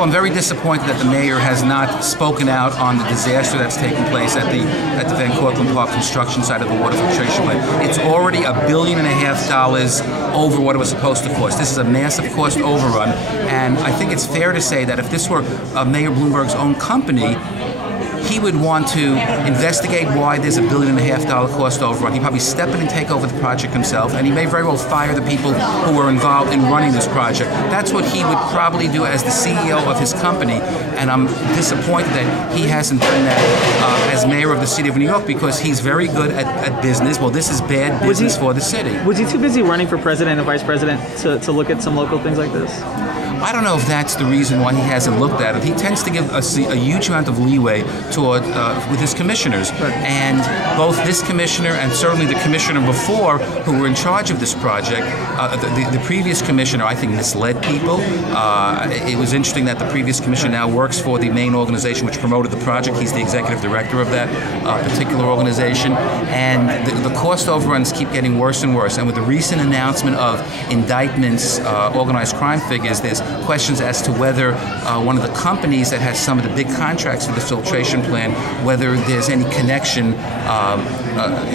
Well, I'm very disappointed that the mayor has not spoken out on the disaster that's taking place at the Van Cortlandt Park construction site of the water filtration plant. It's already $1.5 billion over what it was supposed to cost. This is a massive cost overrun, and I think it's fair to say that if this were Mayor Bloomberg's own company, he would want to investigate why there's $1.5 billion cost overrun. He'd probably step in and take over the project himself, and he may very well fire the people who were involved in running this project. That's what he would probably do as the CEO of his company, and I'm disappointed that he hasn't done that as mayor of the city of New York, because he's very good at business. Well, this is bad business for the city. Was he too busy running for president and vice president to look at some local things like this? I don't know if that's the reason why he hasn't looked at it. He tends to give a huge amount of leeway toward with his commissioners, right. And both this commissioner and certainly the commissioner before, who were in charge of this project, the previous commissioner, I think, misled people. It was interesting that the previous commissioner now works for the main organization which promoted the project. He's the executive director of that particular organization, and the cost overruns keep getting worse and worse. And with the recent announcement of indictments, organized crime figures, there's questions as to whether one of the companies that has some of the big contracts for the filtration plant, whether there's any connection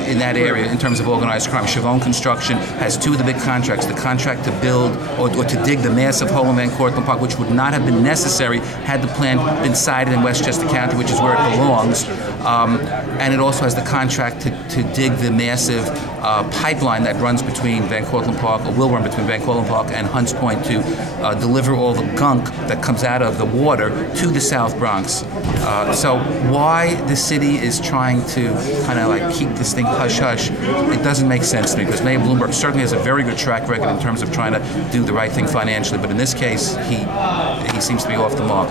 in that area in terms of organized crime. Chavon Construction has two of the big contracts, the contract to build or to dig the massive hole in Van Cortlandt Park, which would not have been necessary had the plant been sited in Westchester County, which is where it belongs. And it also has the contract to dig the massive pipeline that runs between Van Cortlandt Park, or will run between Van Cortlandt Park and Hunts Point, to deliver all the gunk that comes out of the water to the South Bronx. So why the city is trying to kind of like keep this thing hush-hush, it doesn't make sense to me, because Mayor Bloomberg certainly has a very good track record in terms of trying to do the right thing financially, but in this case, he seems to be off the mark.